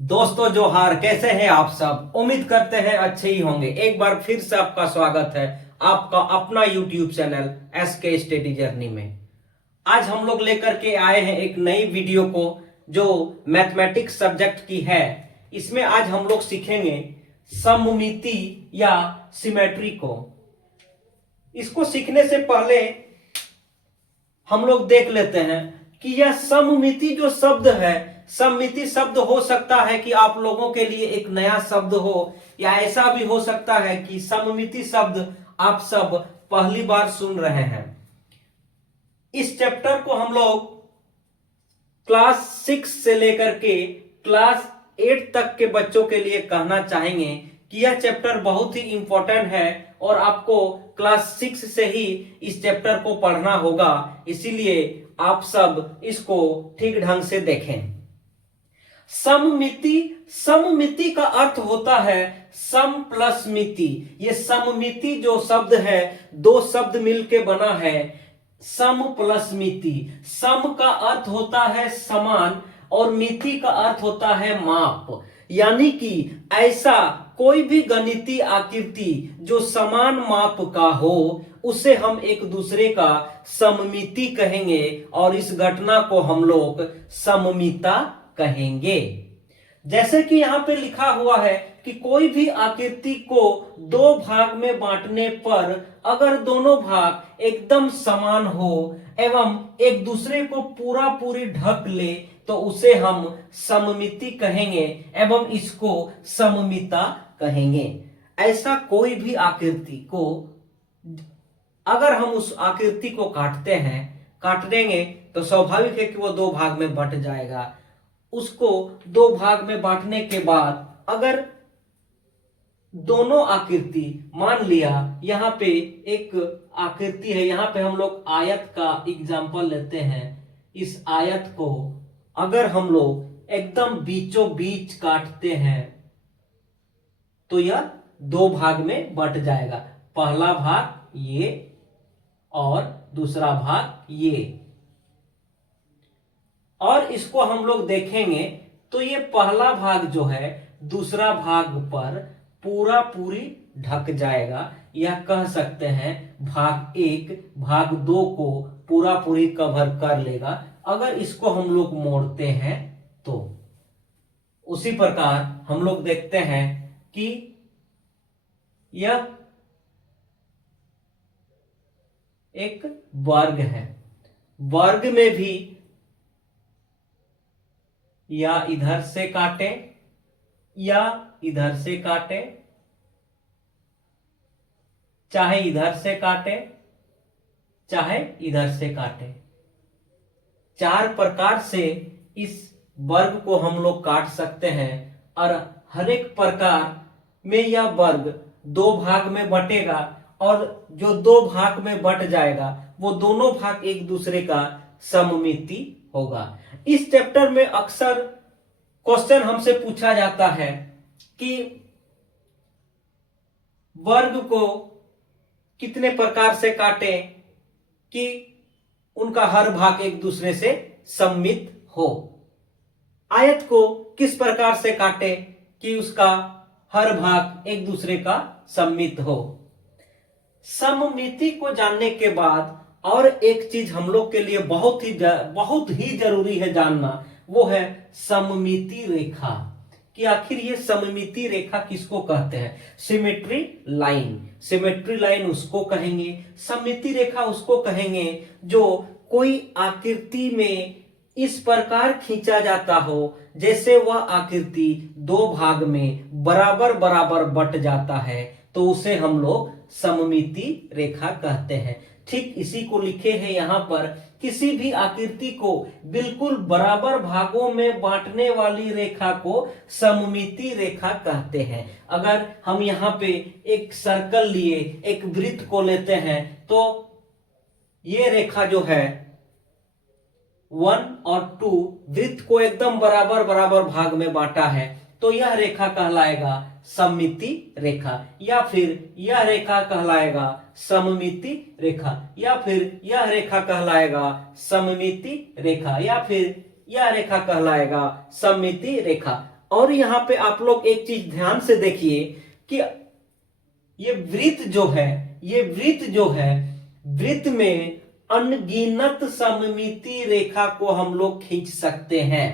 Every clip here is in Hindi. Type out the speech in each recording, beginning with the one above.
दोस्तों जोहार, कैसे हैं आप सब। उम्मीद करते हैं अच्छे ही होंगे। एक बार फिर से आपका स्वागत है आपका अपना YouTube channel SK study journey में। आज हम लोग लेकर के आए हैं एक नई वीडियो को जो मैथमेटिक्स सब्जेक्ट की है। इसमें आज हम लोग सीखेंगे सममिति या सिमेट्री को। इसको सीखने से पहले हम लोग देख लेते हैं कि यह सममिति जो शब्द है, सममिति शब्द हो सकता है कि आप लोगों के लिए एक नया शब्द हो, या ऐसा भी हो सकता है कि सममिति शब्द आप सब पहली बार सुन रहे हैं। इस चैप्टर को हम लोग क्लास 6 से लेकर के क्लास 8 तक के बच्चों के लिए कहना चाहेंगे कि यह चैप्टर बहुत ही इंपॉर्टेंट है और आपको क्लास 6 से ही इस चैप्टर को पढ़ना होगा। इसीलिए आप सब इसको ठीक ढंग से देखें। सममिति, सममिति का अर्थ होता है सम प्लस मिति। ये सममिति जो शब्द है, दो शब्द मिलके बना है, सम प्लस मिति। सम का अर्थ होता है समान और मिति का अर्थ होता है माप। यानी कि ऐसा कोई भी गणितीय आकृति जो समान माप का हो उसे हम एक दूसरे का सममिति कहेंगे और इस घटना को हम लोग सममिता कहेंगे। जैसे कि यहाँ पे लिखा हुआ है कि कोई भी आकृति को दो भाग में बांटने पर अगर दोनों भाग एकदम समान हो एवं एक दूसरे को पूरा पूरी ढक ले तो उसे हम सममिति कहेंगे एवं इसको सममिता कहेंगे। ऐसा कोई भी आकृति को अगर हम उस आकृति को काट देंगे तो स्वाभाविक है कि वो दो भाग में बंट जाएगा। उसको दो भाग में बांटने के बाद अगर दोनों आकृति, मान लिया यहाँ पे एक आकृति है, यहाँ पे हम लोग आयत का एग्जांपल लेते हैं। इस आयत को अगर हम लोग एकदम बीचों बीच काटते हैं तो यह दो भाग में बंट जाएगा। पहला भाग ये और दूसरा भाग ये। और इसको हम लोग देखेंगे तो ये पहला भाग जो है दूसरा भाग पर पूरा पूरी ढक जाएगा, या कह सकते हैं भाग 1 भाग 2 को पूरा पूरी कवर कर लेगा अगर इसको हम लोग मोड़ते हैं तो। उसी प्रकार हम लोग देखते हैं कि यह एक वर्ग है। वर्ग में भी या इधर से काटे या इधर से काटे, चाहे इधर से काटे चाहे इधर से काटे, चार प्रकार से इस वर्ग को हम लोग काट सकते हैं। और हर एक प्रकार में यह वर्ग दो भाग में बटेगा और जो दो भाग में बट जाएगा वो दोनों भाग एक दूसरे का सममिति होगा। इस चैप्टर में अक्सर क्वेश्चन हमसे पूछा जाता है कि वर्ग को कितने प्रकार से काटें कि उनका हर भाग एक दूसरे से सममित हो। आयत को किस प्रकार से काटे कि उसका हर भाग एक दूसरे का सममित हो। सममिति को जानने के बाद और एक चीज हम लोग के लिए बहुत ही जरूरी है जानना, वो है सममिति रेखा। कि आखिर ये सममिति रेखा किसको कहते हैं। सिमेट्री लाइन, सिमेट्री लाइन उसको कहेंगे, सममिति रेखा उसको कहेंगे जो कोई आकृति में इस प्रकार खींचा जाता हो जैसे वह आकृति दो भाग में बराबर बराबर बट जाता है, तो उसे हम लोग सममिति रेखा कहते हैं। ठीक इसी को लिखे हैं यहाँ पर, किसी भी आकृति को बिल्कुल बराबर भागों में बांटने वाली रेखा को सममिति रेखा कहते हैं। अगर हम यहाँ पे एक सर्कल लिए, एक वृत्त को लेते हैं तो ये रेखा जो है 1 और 2 वृत्त को एकदम बराबर बराबर भाग में बांटा है, तो यह रेखा कहलाएगा सममिति रेखा, या फिर यह रेखा कहलाएगा सममिति रेखा, या फिर यह रेखा कहलाएगा सममिति रेखा, या फिर यह रेखा कहलाएगा सममिति रेखा। और यहाँ पे आप लोग एक चीज ध्यान से देखिए कि ये वृत्त जो है, ये वृत्त जो है, वृत्त में अनगिनत सममिति रेखा को हम लोग खींच सकते हैं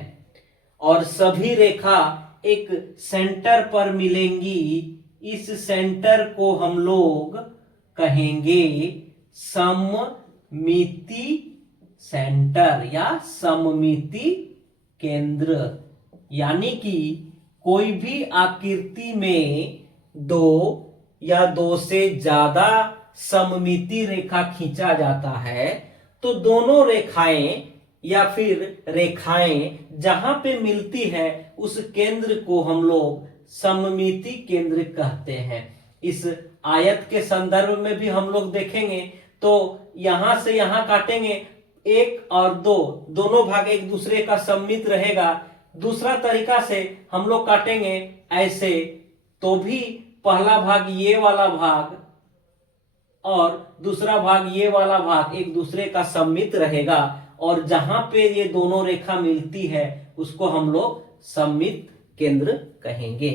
और सभी रेखा एक सेंटर पर मिलेंगी। इस सेंटर को हम लोग कहेंगे सममिति सेंटर या सममिति केंद्र। यानी कि कोई भी आकृति में दो या दो से ज्यादा सममिति रेखा खींचा जाता है तो दोनों रेखाएं या फिर रेखाएं जहां पे मिलती है उस केंद्र को हम लोग सममिति केंद्र कहते हैं। इस आयत के संदर्भ में भी हम लोग देखेंगे तो यहां से यहां काटेंगे, एक और दो दोनों भाग एक दूसरे का सममित रहेगा। दूसरा तरीका से हम लोग काटेंगे ऐसे तो भी पहला भाग ये वाला भाग और दूसरा भाग ये वाला भाग एक दूसरे का सममित रहेगा और जहां पे ये दोनों रेखा मिलती है उसको हम लोग सममित केंद्र कहेंगे।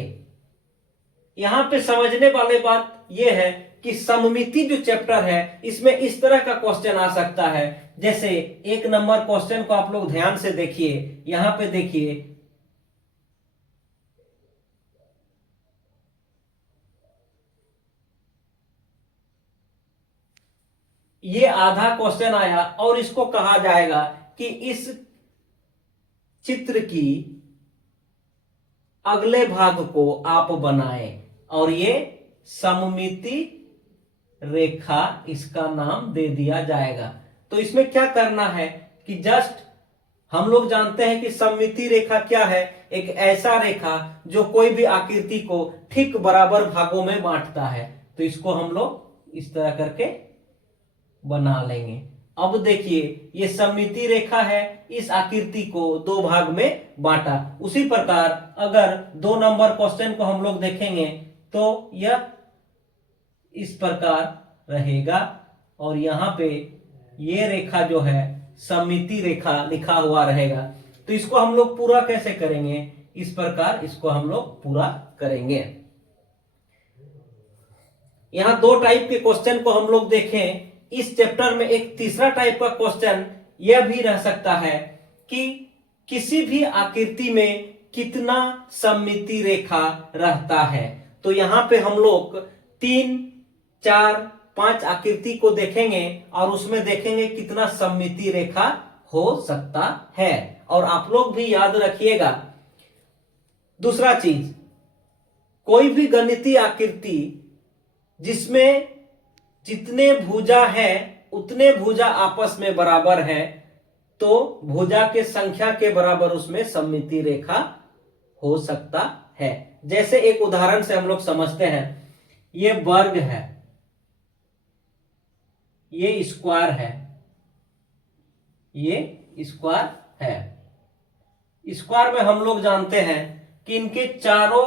यहां पे समझने वाली बात ये है कि सममिति जो चैप्टर है इसमें इस तरह का क्वेश्चन आ सकता है। जैसे 1 नंबर क्वेश्चन को आप लोग ध्यान से देखिए, यहां पे देखिए ये आधा क्वेश्चन आया और इसको कहा जाएगा कि इस चित्र की अगले भाग को आप बनाएं और ये सममिति रेखा इसका नाम दे दिया जाएगा। तो इसमें क्या करना है कि जस्ट हम लोग जानते हैं कि सममिति रेखा क्या है, एक ऐसा रेखा जो कोई भी आकृति को ठीक बराबर भागों में बांटता है। तो इसको हम लोग इस तरह करके बना लेंगे। अब देखिए ये सममिति रेखा है, इस आकृति को दो भाग में बांटा। उसी प्रकार अगर 2 नंबर क्वेश्चन को हम लोग देखेंगे तो यह इस प्रकार रहेगा और यहाँ पे ये रेखा जो है सममिति रेखा लिखा हुआ रहेगा। तो इसको हम लोग पूरा कैसे करेंगे, इस प्रकार इसको हम लोग पूरा करेंगे। यहाँ 2 टाइप के क्वेश्चन को हम लोग देखें। इस चैप्टर में एक तीसरा टाइप का क्वेश्चन यह भी रह सकता है कि किसी भी आकृति में कितना सममिति रेखा रहता है। तो यहाँ पे हम लोग 3, 4, 5 आकृति को देखेंगे और उसमें देखेंगे कितना सममिति रेखा हो सकता है। और आप लोग भी याद रखिएगा दूसरा चीज, कोई भी गणितीय आकृति जिसमें जितने भुजा है उतने भुजा आपस में बराबर है तो भुजा के संख्या के बराबर उसमें सममिति रेखा हो सकता है। जैसे एक उदाहरण से हम लोग समझते हैं, ये वर्ग है, ये स्क्वायर है, ये स्क्वायर है। स्क्वायर में हम लोग जानते हैं कि इनके चारों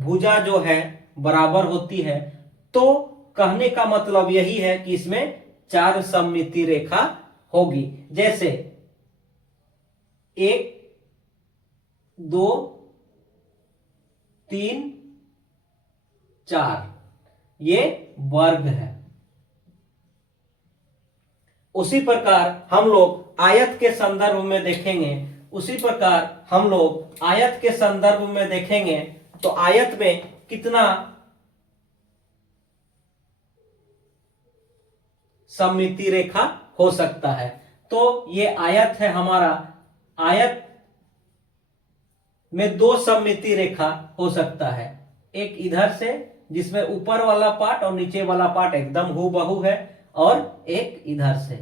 भुजा जो है बराबर होती है। तो कहने का मतलब यही है कि इसमें 4 सममिति रेखा होगी। जैसे 1, 2, 3, 4 ये वर्ग है। उसी प्रकार हम लोग आयत के संदर्भ में देखेंगे, उसी प्रकार हम लोग आयत के संदर्भ में देखेंगे तो आयत में कितना सममिति रेखा हो सकता है। तो ये आयत है हमारा, आयत में 2 सममिति रेखा हो सकता है, एक इधर से जिसमें ऊपर वाला पार्ट और नीचे वाला पार्ट एकदम हूबहू है और एक इधर से।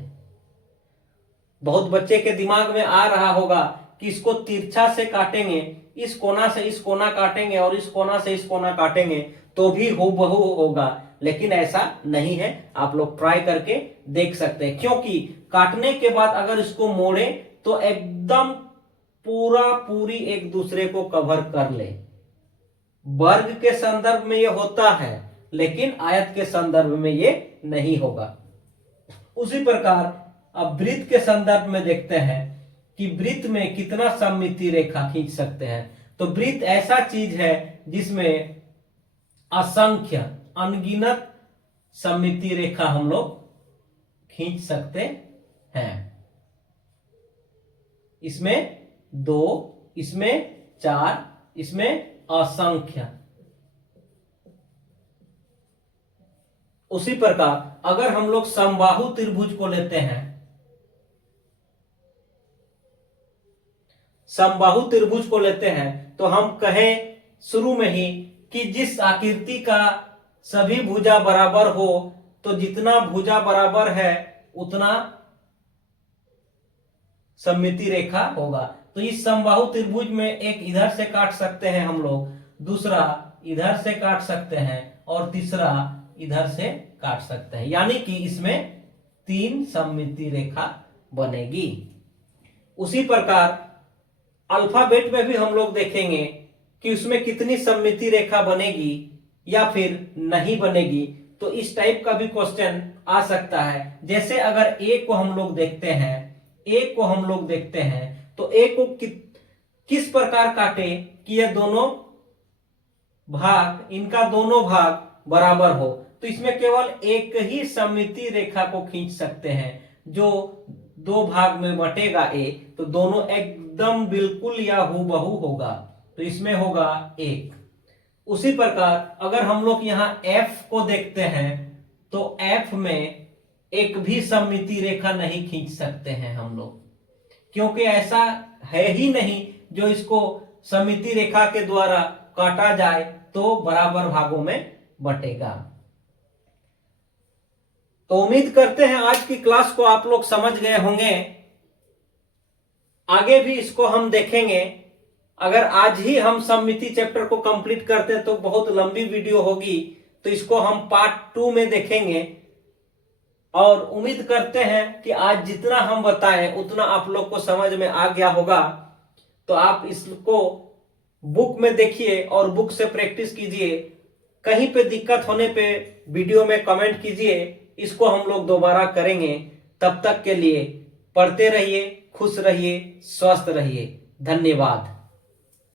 बहुत बच्चे के दिमाग में आ रहा होगा कि इसको तिरछा से काटेंगे, इस कोना से इस कोना काटेंगे और इस कोना से इस कोना काटेंगे तो भी हूबहू होगा, लेकिन ऐसा नहीं है। आप लोग ट्राई करके देख सकते हैं, क्योंकि काटने के बाद अगर इसको मोड़े तो एकदम पूरी एक दूसरे को कवर कर ले। वर्ग के संदर्भ में ये होता है लेकिन आयत के संदर्भ में ये नहीं होगा। उसी प्रकार अब वृत्त के संदर्भ में देखते हैं कि वृत्त में कितना सममिति रेखा खींच सकते हैं। तो वृत्त ऐसा चीज है जिसमें असंख्य अनगिनत सममिति रेखा हम लोग खींच सकते हैं। इसमें 2, इसमें 4, इसमें असंख्य। उसी प्रकार अगर हम लोग समबाहु त्रिभुज को लेते हैं, समबाहु त्रिभुज को लेते हैं तो हम कहें शुरू में ही कि जिस आकृति का सभी भुजा बराबर हो, तो जितना भुजा बराबर है उतना सममिति रेखा होगा। तो इस समबाहु त्रिभुज में एक इधर से काट सकते हैं हम लोग, दूसरा इधर से काट सकते हैं और तीसरा इधर से काट सकते हैं, यानी कि इसमें 3 सममिति रेखा बनेगी। उसी प्रकार अल्फाबेट में भी हम लोग देखेंगे कि उसमें कितनी सममिति रेखा बनेगी या फिर नहीं बनेगी। तो इस टाइप का भी क्वेश्चन आ सकता है। जैसे अगर ए को हम लोग देखते हैं, तो ए को किस प्रकार काटे कि ये दोनों भाग, इनका दोनों भाग बराबर हो। तो इसमें केवल एक ही सममिति रेखा को खींच सकते हैं जो 2 भाग में बटेगा ए, तो दोनों एकदम बिल्कुल या हूबहू होगा, तो इसमें होगा 1। उसी प्रकार अगर हम लोग यहाँ F को देखते हैं तो F में एक भी सममिति रेखा नहीं खींच सकते हैं हम लोग, क्योंकि ऐसा है ही नहीं जो इसको सममिति रेखा के द्वारा काटा जाए तो बराबर भागों में बटेगा। तो उम्मीद करते हैं आज की क्लास को आप लोग समझ गए होंगे। आगे भी इसको हम देखेंगे। अगर आज ही हम सममिति चैप्टर को कंप्लीट करते हैं तो बहुत लंबी वीडियो होगी, तो इसको हम पार्ट 2 में देखेंगे। और उम्मीद करते हैं कि आज जितना हम बताएं उतना आप लोग को समझ में आ गया होगा। तो आप इसको बुक में देखिए और बुक से प्रैक्टिस कीजिए। कहीं पे दिक्कत होने पे वीडियो में कमेंट कीजिए, इसको हम लोग दोबारा करेंगे। तब तक के लिए पढ़ते रहिए, खुश रहिए, स्वस्थ रहिए। धन्यवाद।